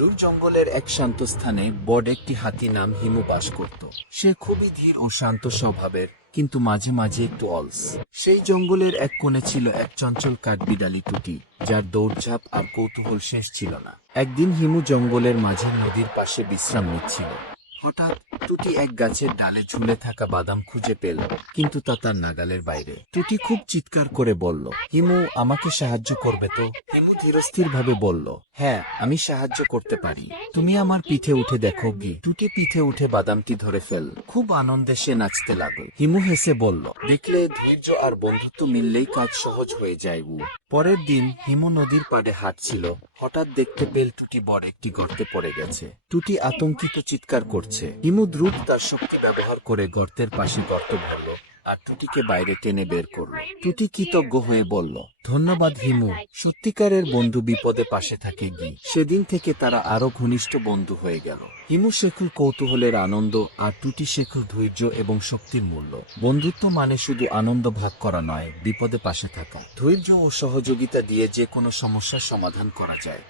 দূর জঙ্গলের এক শান্ত স্থানে বড় একটি হাতি নাম হিমু বাস করত। সে খুবই ধীর ও শান্ত স্বভাবের, কিন্তু মাঝে মাঝে একটু অলস। সেই জঙ্গলের এক কোণে ছিল এক চঞ্চল কাঠবিড়ালি টুটি, যার দৌড়ঝাঁপ আর কৌতূহল শেষ ছিল না। একদিন হিমু জঙ্গলের মাঝে নদীর পাশে বিশ্রাম নিচ্ছিল। হঠাৎ টুটি এক গাছের ডালে ঝুলে থাকা বাদাম খুঁজে পেল, কিন্তু তা তার নাগালের বাইরে। টুটি খুব চিৎকার করে বলল, হিমু, আমাকে সাহায্য করবে তো? হিমু ধীরস্থির ভাবে বলল হ্যাঁ আমি সাহায্য করতে পারি। তুমি আমার পিঠে উঠে দেখো গি টুটি পিঠে উঠে বাদামটি ধরে ফেল। খুব আনন্দে সে নাচতে লাগল। হিমু হেসে বলল, দেখলে ধৈর্য আর বন্ধুত্ব মিললেই কাজ সহজ হয়ে যায় উ। পরের দিন হিমু নদীর পাড়ে হাঁটছিল। হঠাৎ দেখতে পেল টুটি বড় একটি গর্তে পড়ে গেছে। টুটি আতঙ্কিত চিৎকার করছে। হিমু দ্রুত তার শক্তি ব্যবহার করে গর্তের পাশে গর্ত ভরল। আর টুটিকে বাইরে টেনে বের করল। টুটি কৃতজ্ঞ হয়ে বলল, ধন্যবাদ হিমু। সত্যিকারের বন্ধু বিপদে পাশে থাকে গি সেদিন থেকে তারা আরও ঘনিষ্ঠ বন্ধু হয়ে গেল। হিমু শেখুর কৌতূহলের আনন্দ আর টুটি শেখুর ধৈর্য এবং শক্তির মূল্য। বন্ধুত্ব মানে শুধু আনন্দ ভাগ করা নয়, বিপদে পাশে থাকা। ধৈর্য ও সহযোগিতা দিয়ে যে কোনো সমস্যার সমাধান করা যায়।